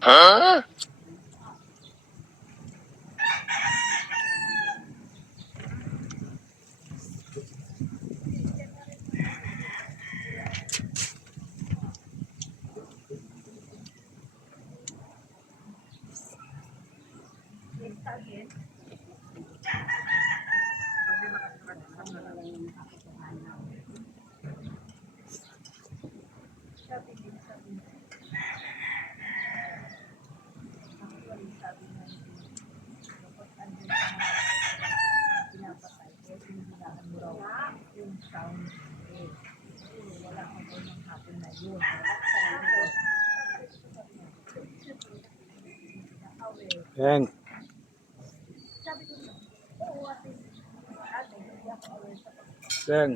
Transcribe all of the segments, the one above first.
Huh? Yan. Yan.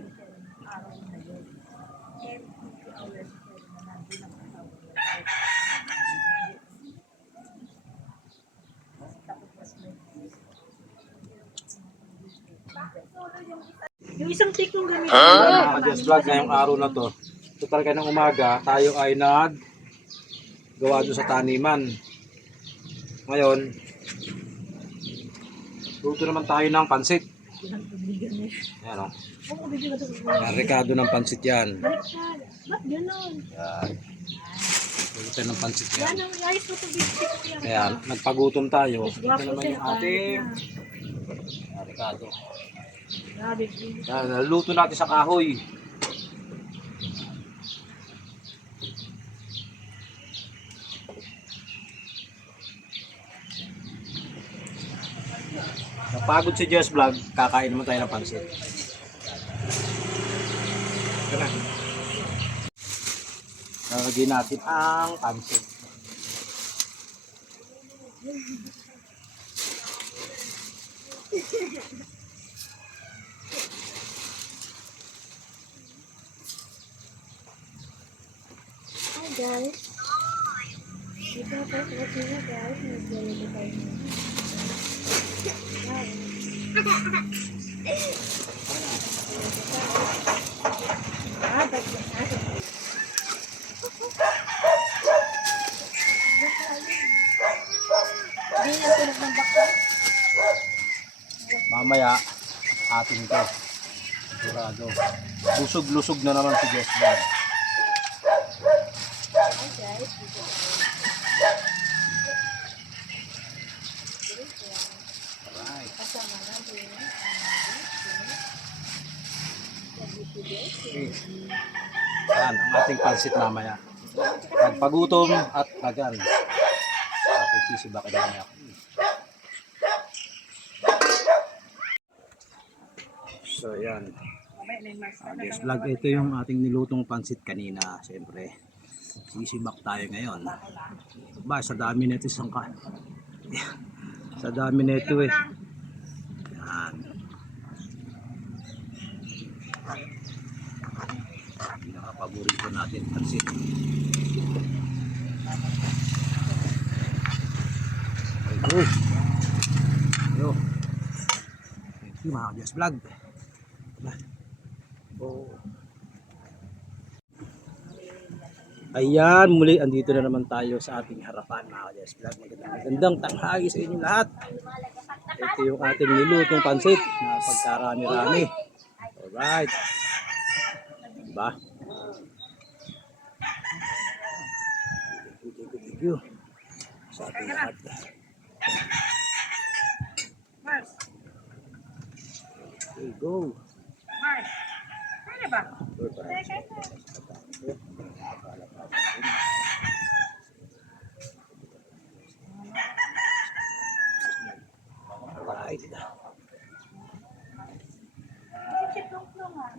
Yung isang take nung gamit. Huh? Mga Just Vlog, ngayong araw na to. Total ka ng umaga, tayo ay gawa doon sa taniman. Ngayon, luto naman tayo ng pansit. Yan o. Yan, rekado ng pansit yan. Ba't gano'n? Yan. Luto ng pansit yan. Yan ang ayos mo ito biscuit. Kaya nagpagutom tayo. Ito naman yung ating rekado. Grabe. Yan, luto natin sa kahoy. Napagod si Just Vlog, kakain naman tayo ng pansit. Ito na. Lalagyan natin ang pansit. Hi guys. Dito na tayo sa kusina guys. Naglalagay tayo ng Mamaya, atin ito. Sigurado. Lusog-lusog na naman si Just Vlog. Alright. Okay. Yan, ang ating pansit mamaya. Pagpagutom at tagan. Ating sisibakan mamaya. So yan. Just Vlog, ito yung ating nilutong pansit kanina. Siyempre, sisibak tayo ngayon. Ba, sa dami nito isang sa dami nito eh. Yan. Pinaka-paborito natin pansit. Ayun. Ayun. Thank you mga Just Vlog. Oh. Ayan, muli andito na naman tayo sa ating harapan mga Just Vlog. Magandang tanghali sa inyo lahat. Ito yung ating nilutong pansit na pagkarami-rami. Alright. Diba? Thank you. Sa ating lahat. Okay, go. Ano ba? Alright.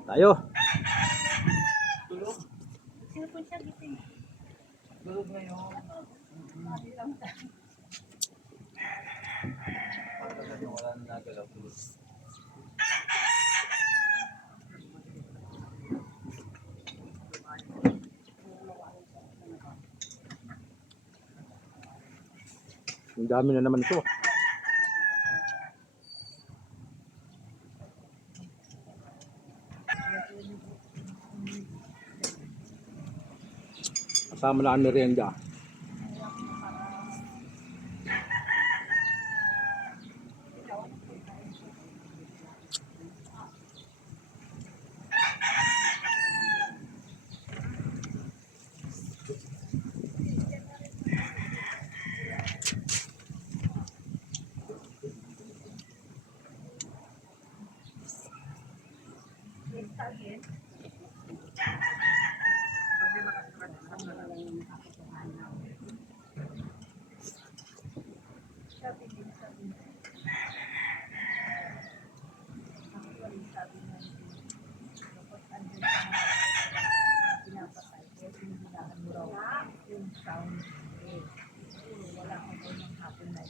Tayo. Sino po siya gising? Tulog na yun. Wala na nagalaw. Ang dami na naman ito. Kasama na ang merienda.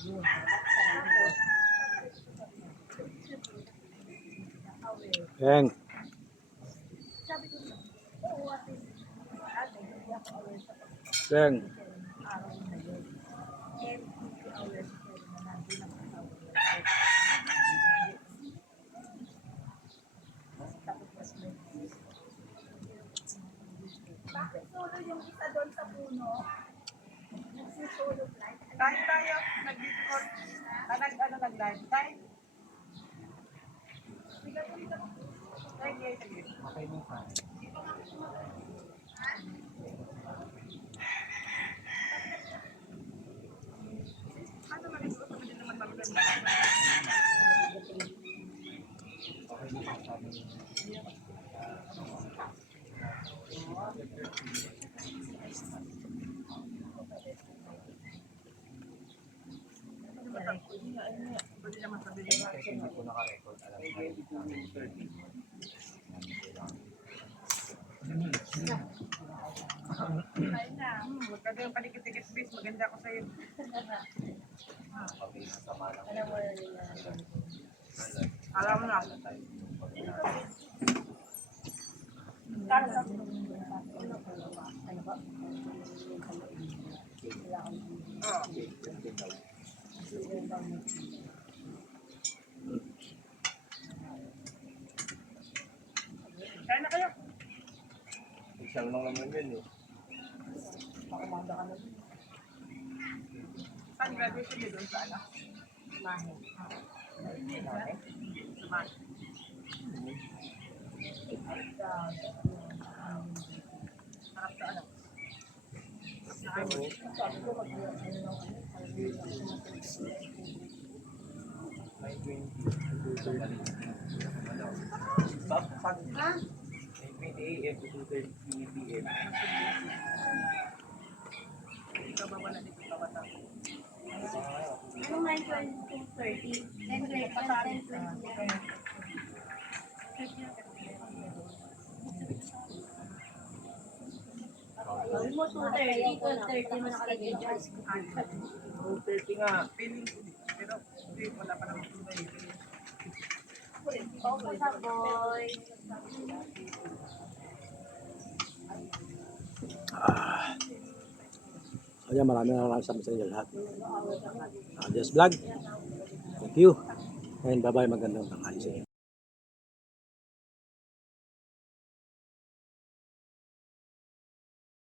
Peng. Peng. Solo yung isa doon sa puno. Nagsisolo flight. Tayo tayo. Nag-record. Nag-live. Tayo. Huwag ka doon palikit-tikit, bis. Maganda ako sa'yo. Alam mo na. Kaya na kayo. Isang lang naman yun eh. Saan graduation niyo doon sa ano? Mahe. Sa Mahe. Harap sa ano? May 20 pag 20 AM to 2:30 PM. Ikaw ba wala dito ka bata? Ano nga yung 2:30? 10:20. Gawin mo 2:30, 12:30 mo nakalagay dyan. 2:30 nga. Feeling ko dito. Pero hindi, wala pa naman tuloy. Opo sa boy. Kaya maraming sa inyo lahat. Just vlog. Thank you. And bye-bye. Magandang tanghali sa inyo.